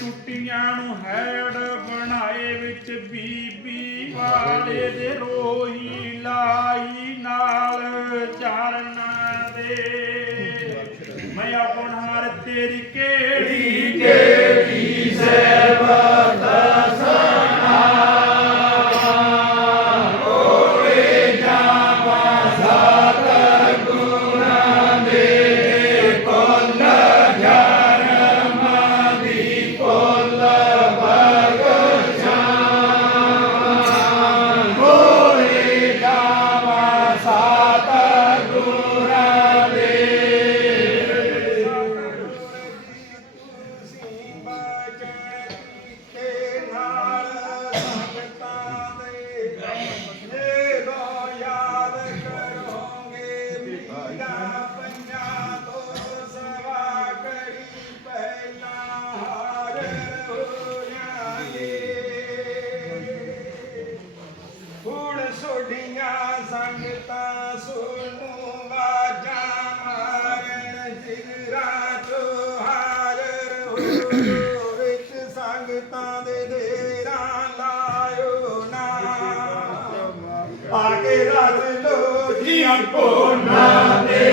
ਟੁੱਟੀਆਂ ਨੂੰ ਹੈੜ ਬਣਾਏ ਵਿੱਚ ਬੀਬੀ ਵਾਲੇ ਦੇ ਰੋਹੀ ਲਾਈ ਨਾਲ ਚਰਨਾਂ ਦੇ। ਮੈਂ ਆਪਣ ਹਰ ਤੇਰੀ ਕਿਹੜੀ ਕਿਹੜੀ Sata. ਹੁਣ ਸੋਡੀਆਂ ਸੰਗਤਾਂ ਸੁਣੂ ਵਾਜਾਂ ਮਾਰਨ ਜਿਗਰਾਂ ਚੋ ਹਾਜ਼ਰ ਹੋ ਵਿੱਚ ਸੰਗਤਾਂ ਦੇ ਦੇਰਾਂ ਲਾਇਓ ਨਾ। ਆ ਕੇ ਰਜ ਲੋ ਜੀ ਕੋਨਾ ਜੀ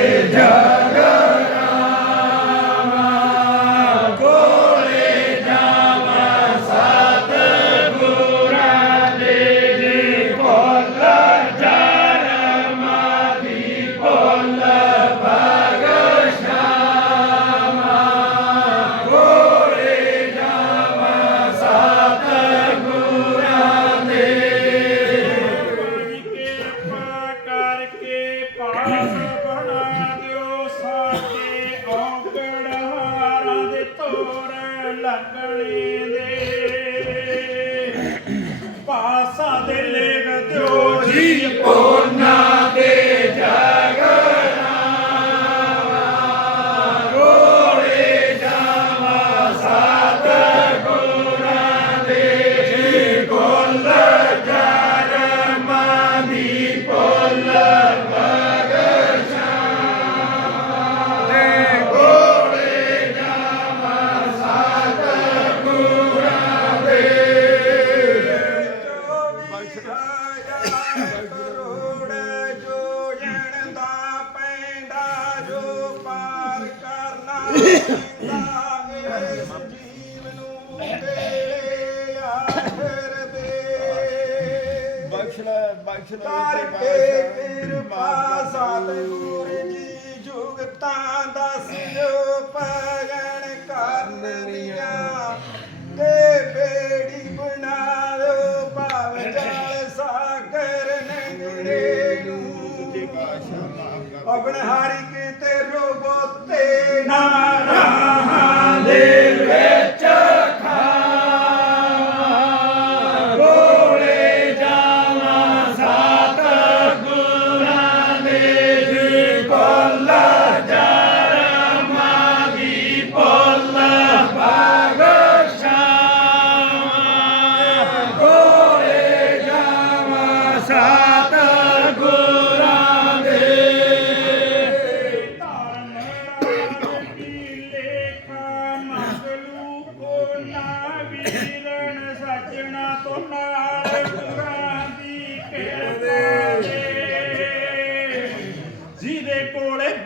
ਕਰਨਾ ਪੈਂਦਾ ਇਸ ਜੀਵ ਕਰਕੇ ਕਿਰਪਾ ਸਤਿਗੁਰ ਜੀ ਜੁਗਤਾਂ ਦੱਸ ਜੋ ਭਗਣ ਕਰਨ ਦੀਆਂ। ਤੇ ਬੇੜੀ ਬਣਾ ਲੋ ਭਾਵ ਜਲ ਸਾਗਰ ਨੰਗੜੇ ਨੂੰ। ਆਪਣੇ ਹਾਰੀ